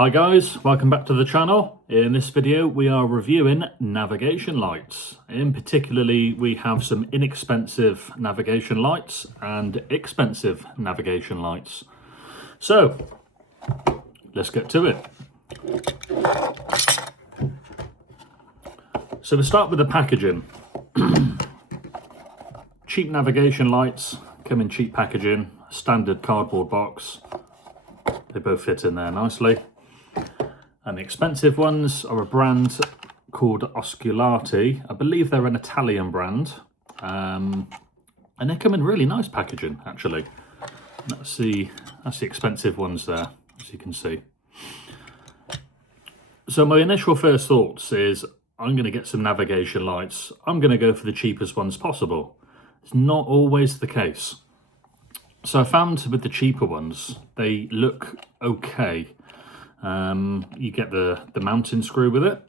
Hi guys, welcome back to the channel. In this video we are reviewing navigation lights. In particularly we have some inexpensive navigation lights and expensive navigation lights. So let's get to it. So we start with the packaging. Cheap navigation lights come in cheap packaging, standard cardboard box. They both fit in there nicely. And the expensive ones are a brand called Osculati. I believe they're an Italian brand. And they come in really nice packaging, actually. That's the expensive ones there, as you can see. So my initial first thoughts is I'm going to get some navigation lights. I'm going to go for the cheapest ones possible. It's not always the case. So I found with the cheaper ones, they look okay. You get the mounting screw with it,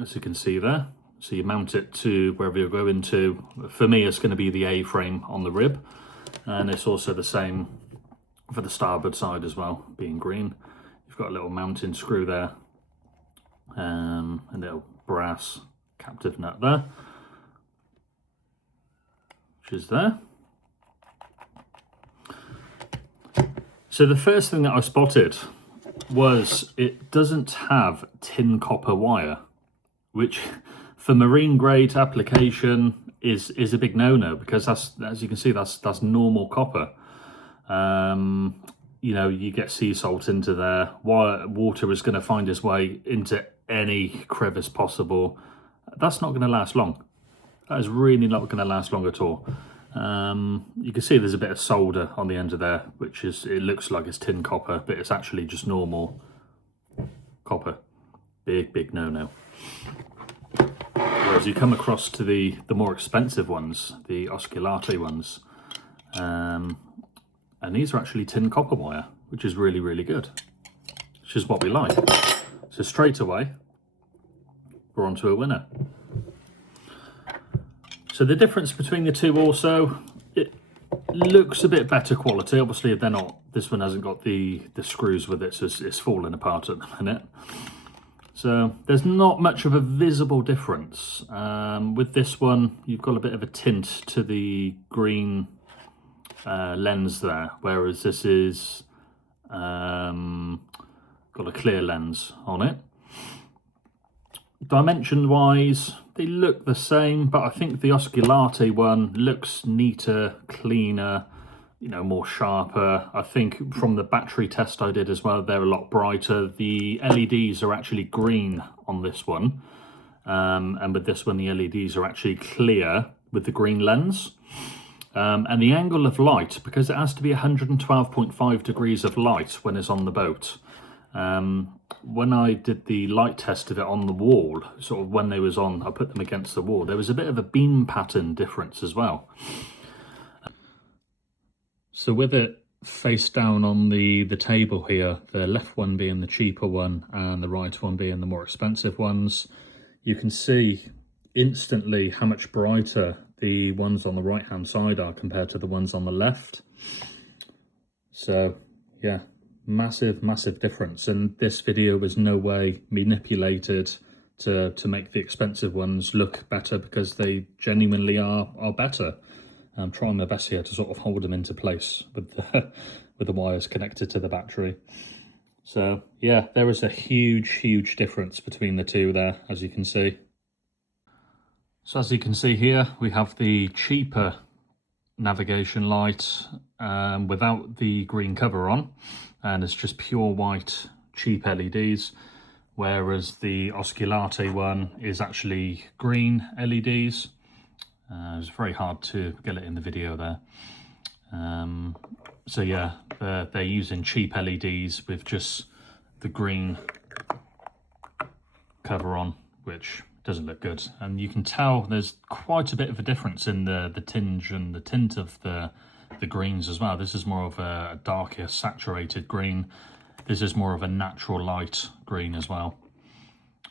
as you can see there. So you mount it to wherever you're going to. For me, it's going to be the A-frame on the rib. And it's also the same for the starboard side as well, being green. You've got a little mounting screw there. A little brass captive nut there, which is there. So the first thing that I spotted was it doesn't have tin copper wire, which for marine grade application is a big no-no, because that's, as you can see, that's normal copper. You know, you get sea salt into there, water is going to find its way into any crevice possible. That's not going to last long. That is really not going to last long at all. You can see there's a bit of solder on the end of there, which is, it looks like it's tin copper, but it's actually just normal copper. Big no-no. Whereas you come across to the more expensive ones, the Osculati ones, and these are actually tin copper wire, which is really good, which is what we like. So straight away, we're on to a winner. So the difference between the two also, it looks a bit better quality. Obviously they're not, this one hasn't got the screws with it, so it's falling apart at the minute. So there's not much of a visible difference. With this one, you've got a bit of a tint to the green lens there, whereas this is got a clear lens on it. Dimension wise, they look the same, but I think the Osculati one looks neater, cleaner, you know, more sharper. I think from the battery test I did as well, they're a lot brighter. The LEDs are actually green on this one, and with this one the LEDs are actually clear with the green lens. And the angle of light, because it has to be 112.5 degrees of light when it's on the boat. When I did the light test of it on the wall, sort of when they was on, I put them against the wall, there was a bit of a beam pattern difference as well. So with it face down on the table here, the left one being the cheaper one and the right one being the more expensive ones, you can see instantly how much brighter the ones on the right hand side are compared to the ones on the left. So yeah, massive difference, and this video was no way manipulated to make the expensive ones look better, because they genuinely are better. I'm trying my best here to sort of hold them into place with the wires connected to the battery. So yeah, there is a huge difference between the two there, as you can see. So as you can see here, we have the cheaper navigation light without the green cover on, and it's just pure white cheap LEDs, whereas the Osculati one is actually green LEDs. It's very hard to get it in the video there. So yeah, they're using cheap LEDs with just the green cover on, which doesn't look good. And you can tell there's quite a bit of a difference in the tinge and the tint of the greens as well. This is more of a darker saturated green. This is more of a natural light green as well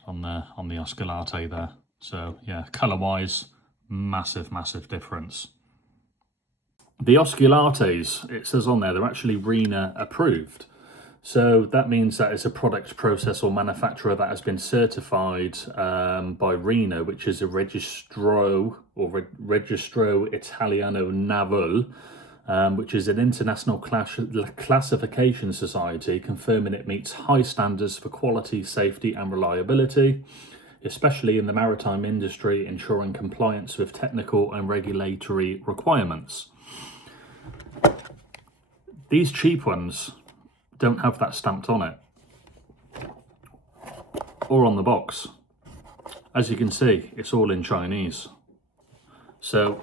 on the Osculati there. So yeah, color wise, massive difference. The Osculatis, it says on there, they're actually RINA approved. So that means that it's a product, process or manufacturer that has been certified by RINA, which is a Registro Italiano Naval, which is an international classification society confirming it meets high standards for quality, safety and reliability, especially in the maritime industry, ensuring compliance with technical and regulatory requirements. These cheap ones don't have that stamped on it or on the box. As you can see, it's all in Chinese. So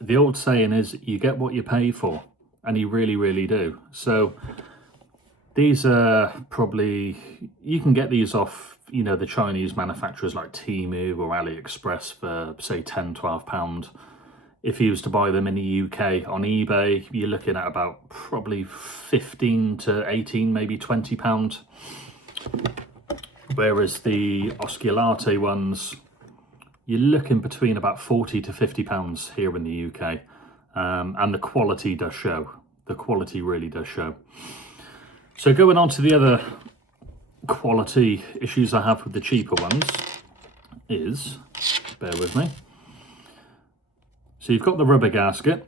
the old saying is, you get what you pay for, and you really, really do. So these are probably, you can get these off, you know, the Chinese manufacturers like Temu or AliExpress for say £10–12. If you was to buy them in the UK on eBay, you're looking at about probably 15 to 18, maybe £20. Whereas the Osculate ones, you're looking between about 40 to £50 here in the UK. And the quality does show. The quality really does show. So going on to the other quality issues I have with the cheaper ones is, bear with me. So you've got the rubber gasket.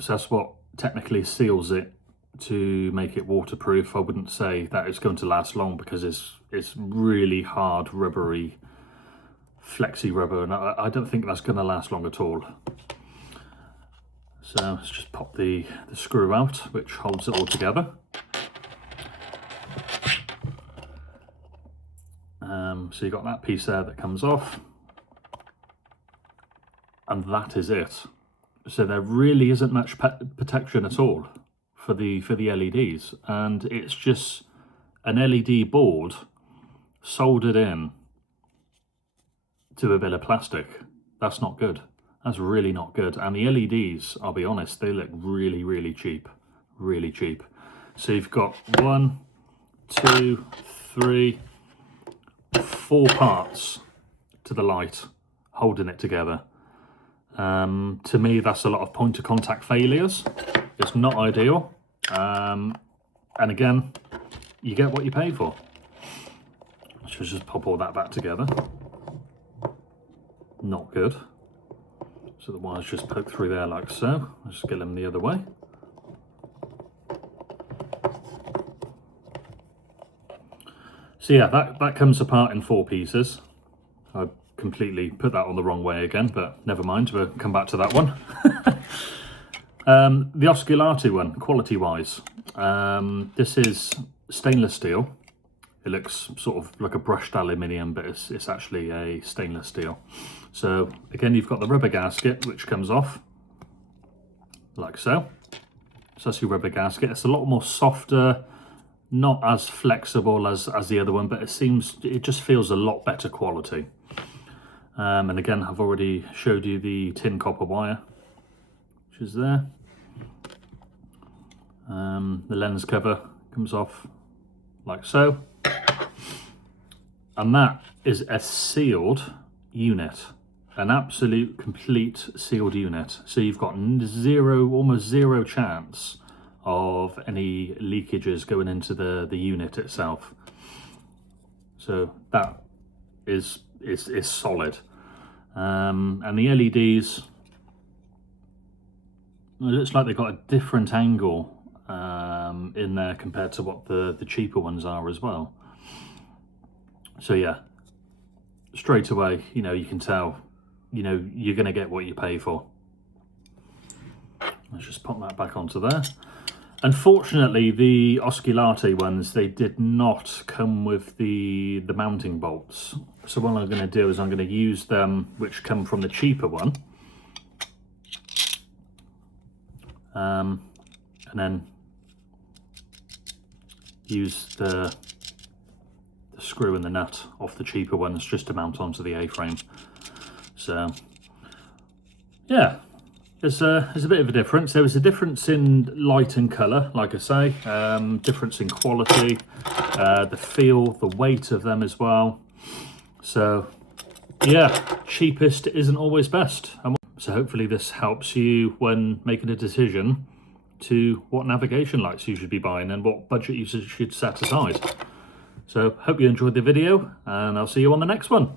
So that's what technically seals it to make it waterproof. I wouldn't say that it's going to last long because it's really hard, rubbery, flexi rubber, and I don't think that's going to last long at all. So let's just pop the screw out, which holds it all together. So you've got that piece there that comes off. And that is it. So there really isn't much protection at all for the LEDs, and it's just an LED board soldered in to a bit of plastic. That's not good. That's really not good. And the LEDs, I'll be honest, they look really, really cheap. Really cheap. So you've got 1, 2, 3, 4 parts to the light holding it together. To me, that's a lot of point of contact failures. It's not ideal. And again, you get what you pay for. So just pop all that back together. Not good. So the wires just poke through there like so. Let's get them the other way. So yeah, that comes apart in 4 pieces. I completely put that on the wrong way again, but never mind, we'll come back to that one. The Osculate one, quality-wise, this is stainless steel. It looks sort of like a brushed aluminium, but it's actually a stainless steel. So again, you've got the rubber gasket, which comes off like so. So that's your rubber gasket. It's a lot more softer, not as flexible as the other one, but it just feels a lot better quality. And again, I've already showed you the tin copper wire, which is there. The lens cover comes off like so. And that is a sealed unit, an absolute complete sealed unit. So you've got almost zero chance of any leakages going into the unit itself. So that is solid. And the LEDs, it looks like they've got a different angle in there compared to what the cheaper ones are as well. So yeah, straight away, you know, you can tell, you know, you're going to get what you pay for. Let's just pop that back onto there. Unfortunately, the Osculate ones, they did not come with the mounting bolts. So what I'm going to do is I'm going to use them, which come from the cheaper one. And then use the screw and the nut off the cheaper ones just to mount onto the A-frame. So yeah, there's a bit of a difference. There was a difference in light and colour, like I say, difference in quality, the feel, the weight of them as well. So yeah, cheapest isn't always best. So hopefully this helps you when making a decision to what navigation lights you should be buying and what budget you should set aside. So hope you enjoyed the video, and I'll see you on the next one.